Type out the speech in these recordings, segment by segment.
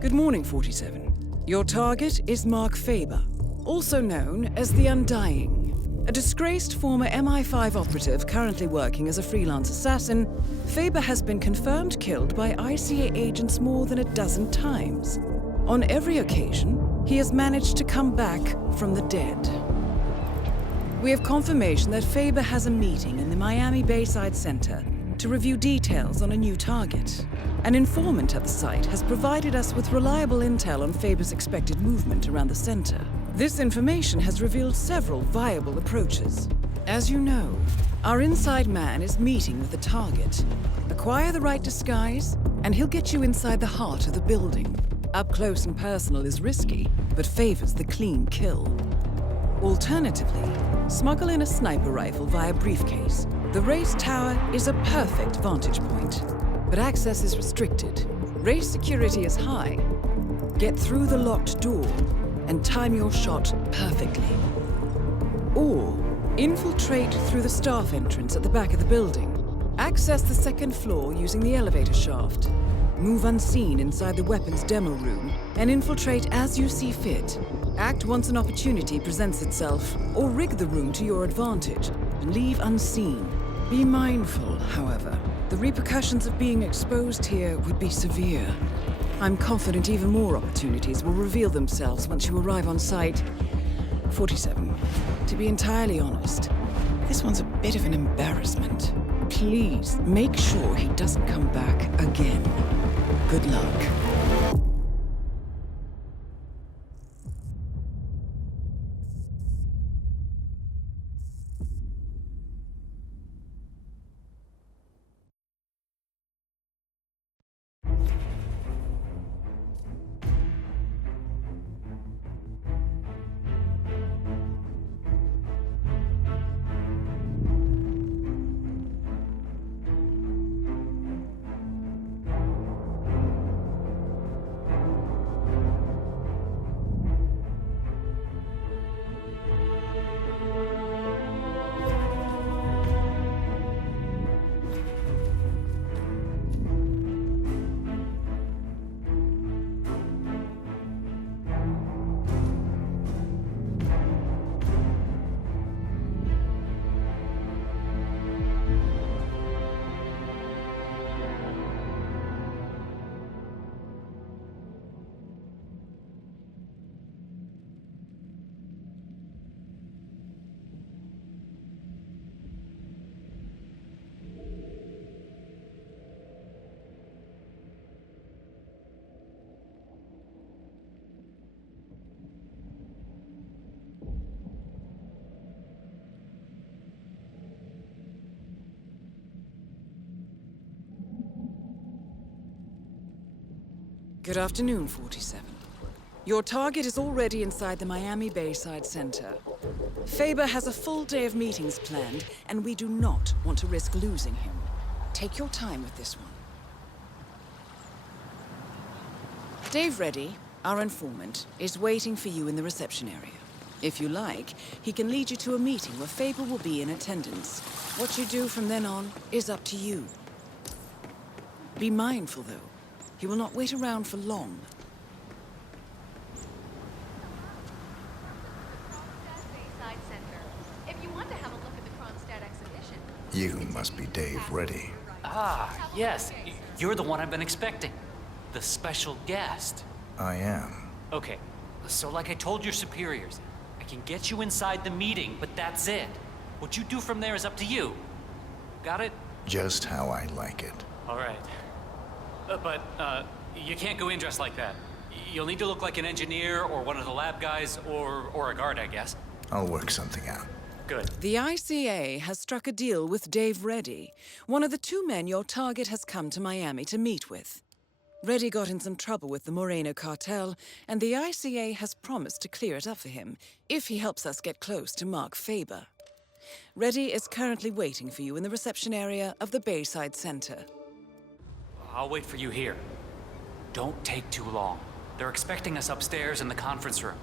Good morning, 47. Your target is Mark Faba, also known as the Undying. A disgraced former MI5 operative currently working as a freelance assassin, Faba has been confirmed killed by ICA agents more than a dozen times. On every occasion, he has managed to come back from the dead. We have confirmation that Faba has a meeting in the Miami Bayside Center to review details on a new target. An informant at the site has provided us with reliable intel on Faba's expected movement around the center. This information has revealed several viable approaches. As you know, our inside man is meeting with the target. Acquire the right disguise, and he'll get you inside the heart of the building. Up close and personal is risky, but favors the clean kill. Alternatively, smuggle in a sniper rifle via briefcase. The race tower is a perfect vantage point, but access is restricted. Race security is high. Get through the locked door and time your shot perfectly. Or infiltrate through the staff entrance at the back of the building. Access the second floor using the elevator shaft. Move unseen inside the weapons demo room and infiltrate as you see fit. Act once an opportunity presents itself, or rig the room to your advantage and leave unseen. Be mindful, however. The repercussions of being exposed here would be severe. I'm confident even more opportunities will reveal themselves once you arrive on site. 47. To be entirely honest, this one's a bit of an embarrassment. Please make sure he doesn't come back again. Good luck. Good afternoon, 47. Your target is already inside the Miami Bayside Center. Faba has a full day of meetings planned, and we do not want to risk losing him. Take your time with this one. Dave Reddy, our informant, is waiting for you in the reception area. If you like, he can lead you to a meeting where Faba will be in attendance. What you do from then on is up to you. Be mindful, though. He will not wait around for long. If you want to have a look at the Kronstadt exhibition. You must be Dave Reddy. Ah, yes. You're the one I've been expecting. The special guest. I am. Okay, so like I told your superiors, I can get you inside the meeting, but that's it. What you do from there is up to you. Got it? Just how I like it. All right. But you can't go in dressed like that. You'll need to look like an engineer or one of the lab guys or a guard, I guess. I'll work something out. Good. The ICA has struck a deal with Dave Reddy, one of the two men your target has come to Miami to meet with. Reddy got in some trouble with the Moreno cartel, and the ICA has promised to clear it up for him if he helps us get close to Mark Faba. Reddy is currently waiting for you in the reception area of the Bayside Center. I'll wait for you here. Don't take too long. They're expecting us upstairs in the conference room.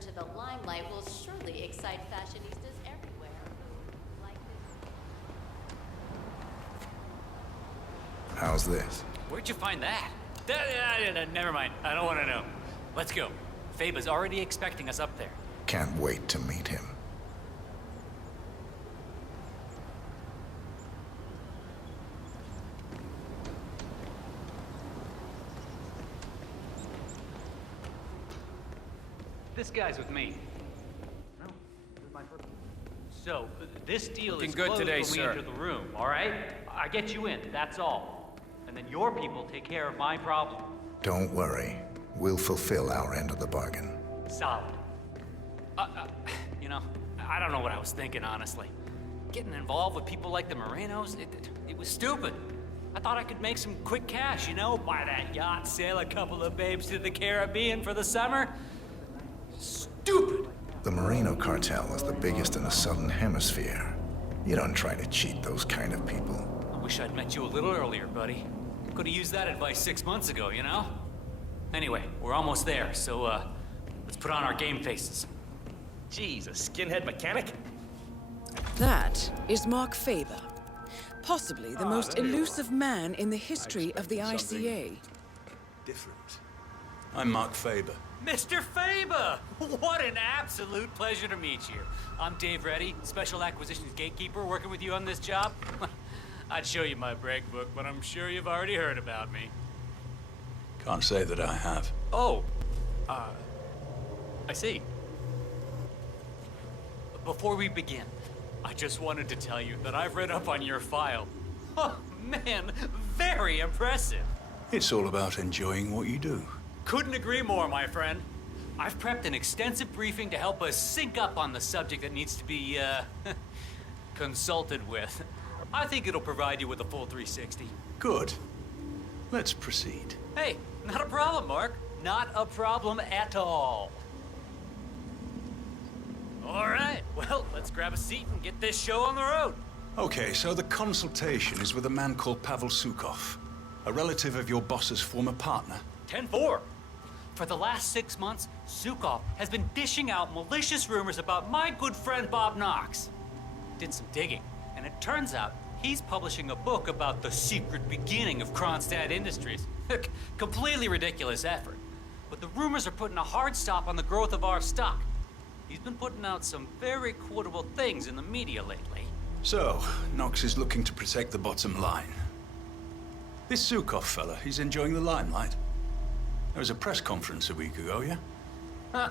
return to the limelight will surely excite fashionistas everywhere who like this. How's this? Where'd you find that? Never mind. I don't want to know. Let's go. Faba's already expecting us up there. Can't wait to meet him. This guy's with me. No, this is my first. So, this deal Looking is good closed today, when we sir. enter the room, all right? I get you in, that's all. And then your people take care of my problem. Don't worry. We'll fulfill our end of the bargain. Solid. You know, I don't know what I was thinking, honestly. Getting involved with people like the Morenos, it was stupid. I thought I could make some quick cash, you know? Buy that yacht, sail a couple of babes to the Caribbean for the summer. Stupid! The Moreno cartel is the biggest in the Southern Hemisphere. You don't try to cheat those kind of people. I wish I'd met you a little earlier, buddy. Could have used that advice 6 months ago, you know? Anyway, we're almost there, so, let's put on our game faces. Jeez, a skinhead mechanic? That is Mark Faba, possibly the most elusive man in the history of the ICA. Different. I'm Mark Faba. Mr. Faba! What an absolute pleasure to meet you. I'm Dave Reddy, Special Acquisitions Gatekeeper, working with you on this job. I'd show you my brag book, but I'm sure you've already heard about me. Can't say that I have. Oh, I see. Before we begin, I just wanted to tell you that I've read up on your file. Oh, man, very impressive. It's all about enjoying what you do. Couldn't agree more, my friend. I've prepped an extensive briefing to help us sync up on the subject that needs to be, consulted with. I think it'll provide you with a full 360. Good. Let's proceed. Hey, not a problem, Mark. Not a problem at all. All right, well, let's grab a seat and get this show on the road. Okay, so the consultation is with a man called Pavel Sukov, a relative of your boss's former partner. 10-4. For the last 6 months, Sukov has been dishing out malicious rumors about my good friend Bob Knox. Did some digging, and it turns out he's publishing a book about the secret beginning of Kronstadt Industries. Completely ridiculous effort. But the rumors are putting a hard stop on the growth of our stock. He's been putting out some very quotable things in the media lately. So, Knox is looking to protect the bottom line. This Sukov fella, he's enjoying the limelight. There was a press conference a week ago, yeah? Huh.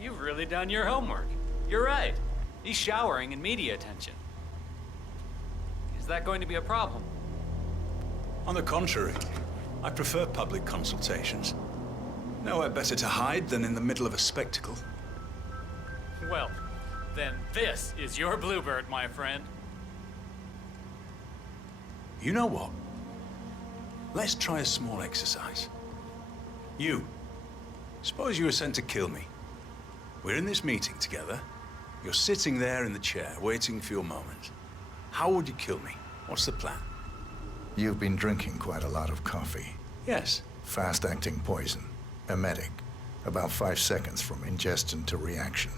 You've really done your homework. You're right. He's showering in media attention. Is that going to be a problem? On the contrary, I prefer public consultations. Nowhere better to hide than in the middle of a spectacle. Well, then this is your bluebird, my friend. You know what? Let's try a small exercise. You. Suppose you were sent to kill me. We're in this meeting together. You're sitting there in the chair, waiting for your moment. How would you kill me? What's the plan? You've been drinking quite a lot of coffee. Yes. Fast-acting poison. Emetic. About 5 seconds from ingestion to reaction.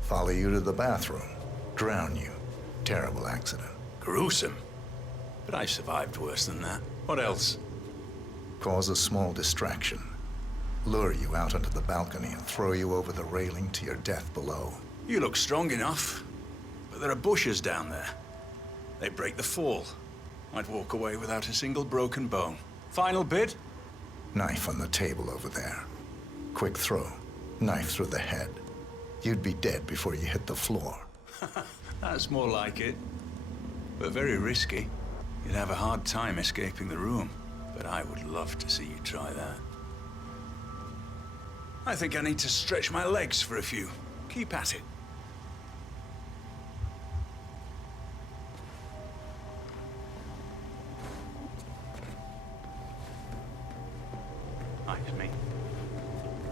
Follow you to the bathroom. Drown you. Terrible accident. Gruesome. But I survived worse than that. What else? Cause a small distraction. Lure you out onto the balcony and throw you over the railing to your death below. You look strong enough. But there are bushes down there. They break the fall. I'd walk away without a single broken bone. Final bid? Knife on the table over there. Quick throw. Knife through the head. You'd be dead before you hit the floor. That's more like it. But very risky. You'd have a hard time escaping the room. But I would love to see you try that. I think I need to stretch my legs for a few. Keep at it. Nice, me.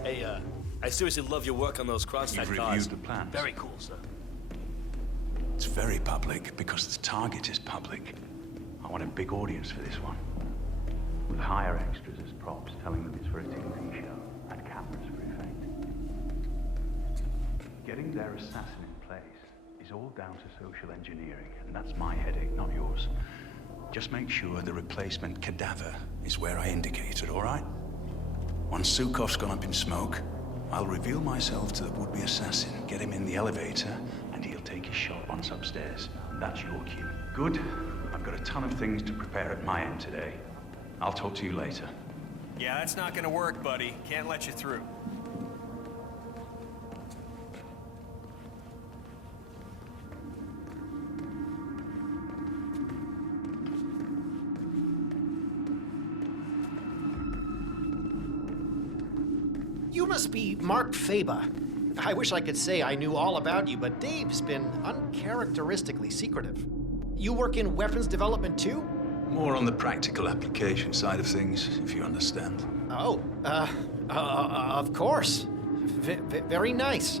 Hey, I seriously love your work on those Kronstadt You've cars. reviewed the plans. Very cool, sir. It's very public because the target is public. I want a big audience for this one. With higher extras as props, telling them it's for a TV show, and cameras for effect. Getting their assassin in place is all down to social engineering, and that's my headache, not yours. Just make sure the replacement cadaver is where I indicated, all right? Once Sukov's gone up in smoke, I'll reveal myself to the would-be assassin, get him in the elevator, and he'll take his shot once upstairs. That's your cue. Good. I've got a ton of things to prepare at my end today. I'll talk to you later. Yeah, that's not gonna work, buddy. Can't let you through. You must be Mark Faba. I wish I could say I knew all about you, but Dave's been uncharacteristically secretive. You work in weapons development too? More on the practical application side of things, if you understand. Oh, of course. Very nice.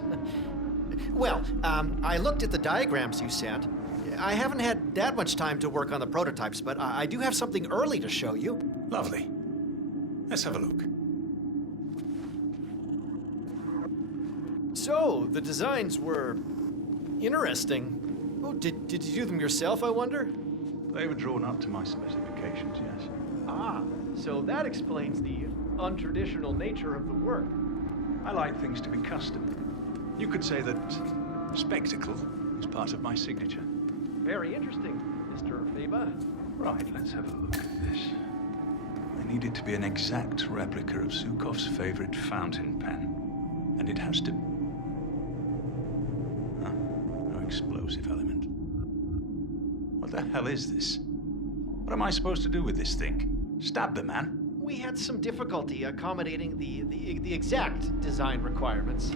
Well, I looked at the diagrams you sent. I haven't had that much time to work on the prototypes, but I do have something early to show you. Lovely. Let's have a look. So, the designs were interesting. Oh, did you do them yourself, I wonder? They were drawn up to my specifications, yes. Ah, so that explains the untraditional nature of the work. I like things to be custom. You could say that spectacle is part of my signature. Very interesting, Mr. Faba. Right, let's have a look at this. I need it to be an exact replica of Sukov's favorite fountain pen. And it has to... Huh, no explosive element. What the hell is this? What am I supposed to do with this thing? Stab the man? We had some difficulty accommodating the exact design requirements.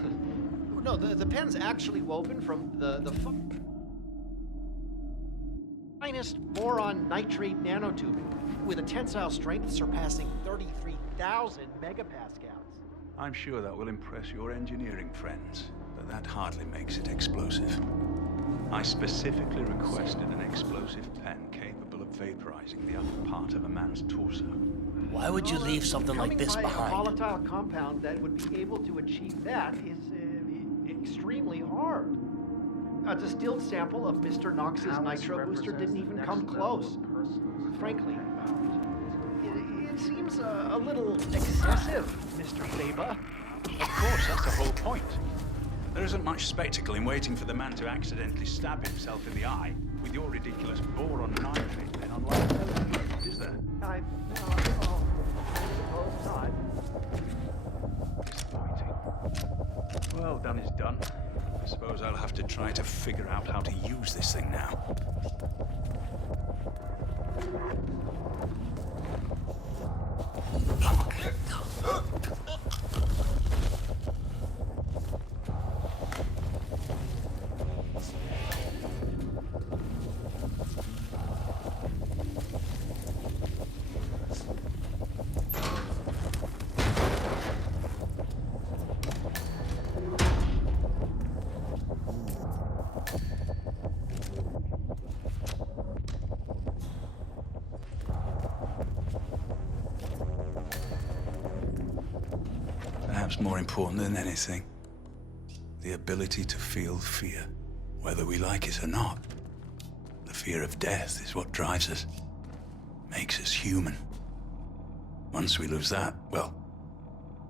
No, the pen's actually woven from the finest boron nitrate nanotubing with a tensile strength surpassing 33,000 megapascals. I'm sure that will impress your engineering friends, but that hardly makes it explosive. I specifically requested an explosive pen capable of vaporizing the upper part of a man's torso. Why would you leave something like this Coming by a behind? volatile compound that would be able to achieve that is extremely hard. A distilled sample of Mr. Knox's nitro booster didn't even come close. Frankly, it seems a little excessive, Mr. Faba. Of course, that's the whole point. There isn't much spectacle in waiting for the man to accidentally stab himself in the eye with your ridiculous boron nitrate pen on live television, is there? I suppose not. Disappointing. Well, done is done. I suppose I'll have to try to figure out how to use this thing now. Perhaps more important than anything, the ability to feel fear, whether we like it or not. The fear of death is what drives us, makes us human. Once we lose that, well,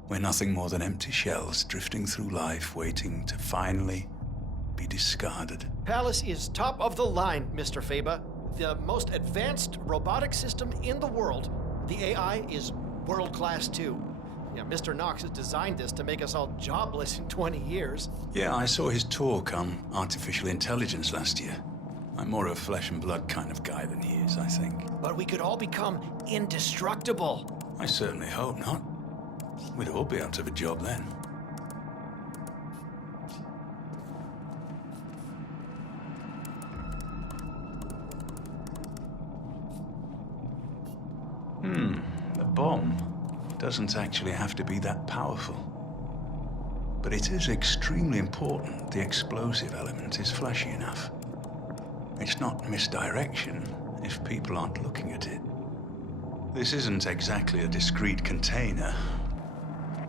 we're nothing more than empty shells drifting through life, waiting to finally be discarded. Palace is top of the line, Mr. Faba. The most advanced robotic system in the world. The AI is world class too. Yeah, Mr. Knox has designed this to make us all jobless in 20 years. Yeah, I saw his talk on artificial intelligence last year. I'm more of a flesh and blood kind of guy than he is, I think. But we could all become indestructible. I certainly hope not. We'd all be out of a job then. The bomb doesn't actually have to be that powerful. But it is extremely important the explosive element is flashy enough. It's not misdirection if people aren't looking at it. This isn't exactly a discrete container,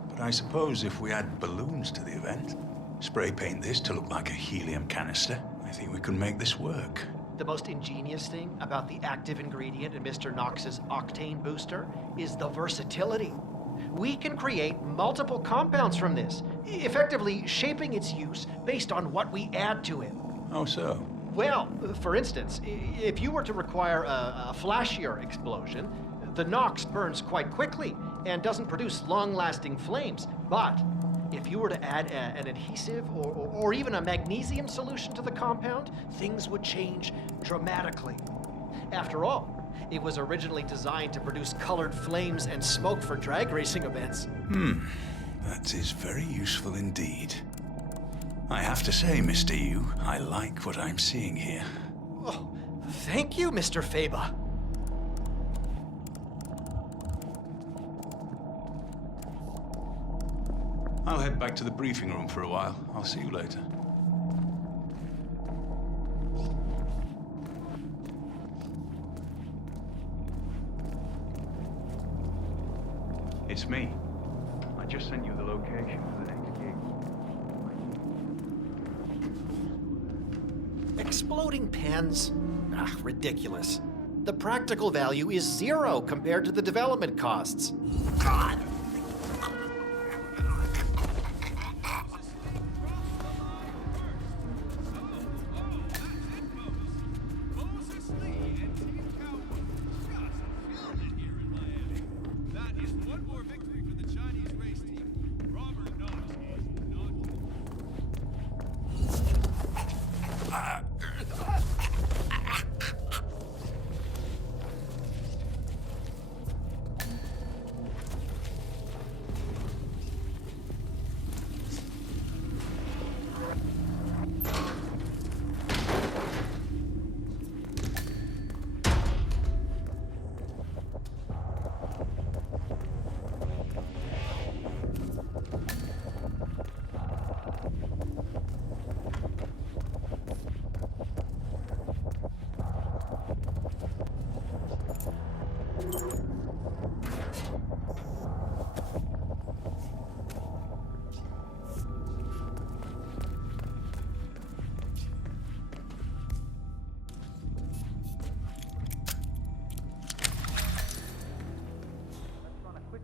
but I suppose if we add balloons to the event, Spray paint this to look like a helium canister. I think we can make this work. The most ingenious thing about the active ingredient in Mr. Knox's octane booster is the versatility. We can create multiple compounds from this, effectively shaping its use based on what we add to it. How so? Well, for instance, if you were to require a flashier explosion, the Knox burns quite quickly and doesn't produce long-lasting flames. But if you were to add an adhesive or even a magnesium solution to the compound, things would change dramatically. After all, it was originally designed to produce colored flames and smoke for drag racing events. That is very useful indeed. I have to say, Mr. Yu, I like what I'm seeing here. Oh, thank you, Mr. Faba. I'll head back to the briefing room for a while. I'll see you later. It's me. I just sent you the location for the next gig. Exploding pens? Ah, ridiculous. The practical value is 0 compared to the development costs. God.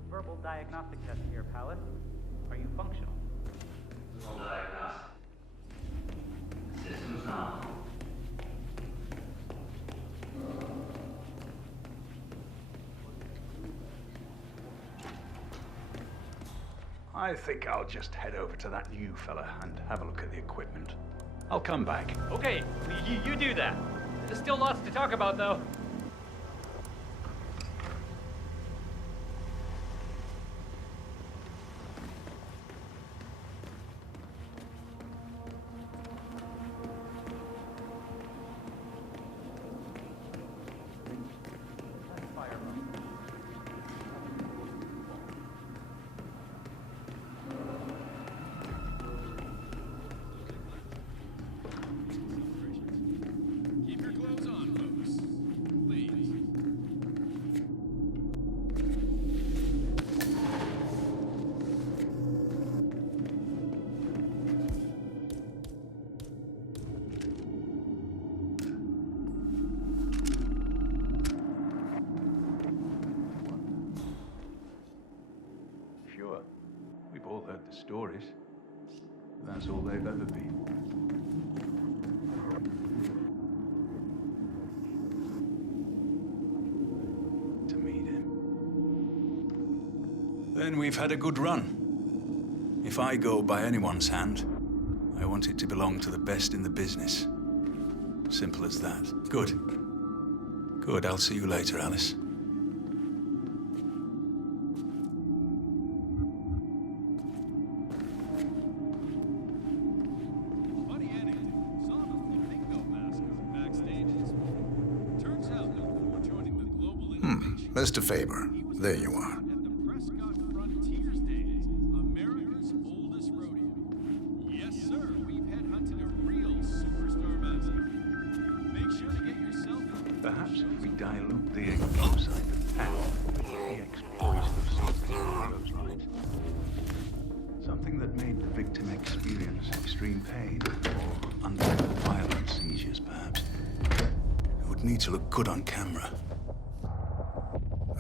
Verbal diagnostic test here, Pallet. Are you functional? Verbal diagnostic. Systems nominal. I think I'll just head over to that new fella and have a look at the equipment. I'll come back. Okay, you do that. There's still lots to talk about, though. We've all heard the stories. That's all they've ever been. To meet him. Then we've had a good run. If I go by anyone's hand, I want it to belong to the best in the business. Simple as that. Good. Good, I'll see you later, Alice. Mr. Faber, there you are. At the Prescott Frontiers Days, America's oldest rodeo. Yes, sir, we've headhunted a real superstar mascot. Make sure to get yourself... Perhaps if we dilute the outside the town, the exploration of something along those lines. Something that made the victim experience extreme pain or undergo violent seizures, perhaps. It would need to look good on camera.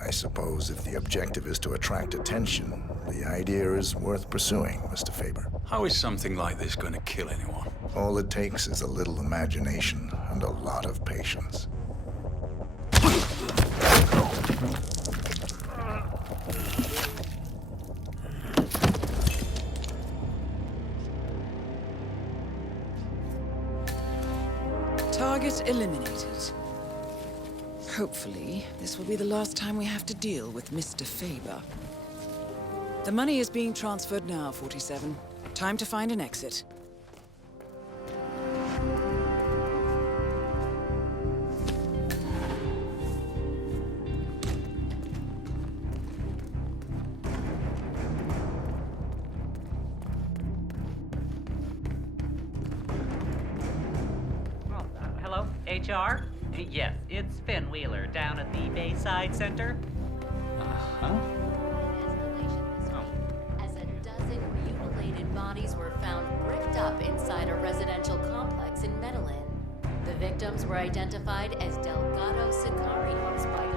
I suppose if the objective is to attract attention, the idea is worth pursuing, Mr. Faber. How is something like this going to kill anyone? All it takes is a little imagination and a lot of patience. Target eliminated. Hopefully, this will be the last time we have to deal with Mr. Faber. The money is being transferred now, 47. Time to find an exit. Hello, HR? Yes, it's Finn Wheeler down at the Bayside Center. Escalation this week, as a dozen mutilated bodies were found bricked up inside a residential complex in Medellin. The victims were identified as Delgado Sicarios by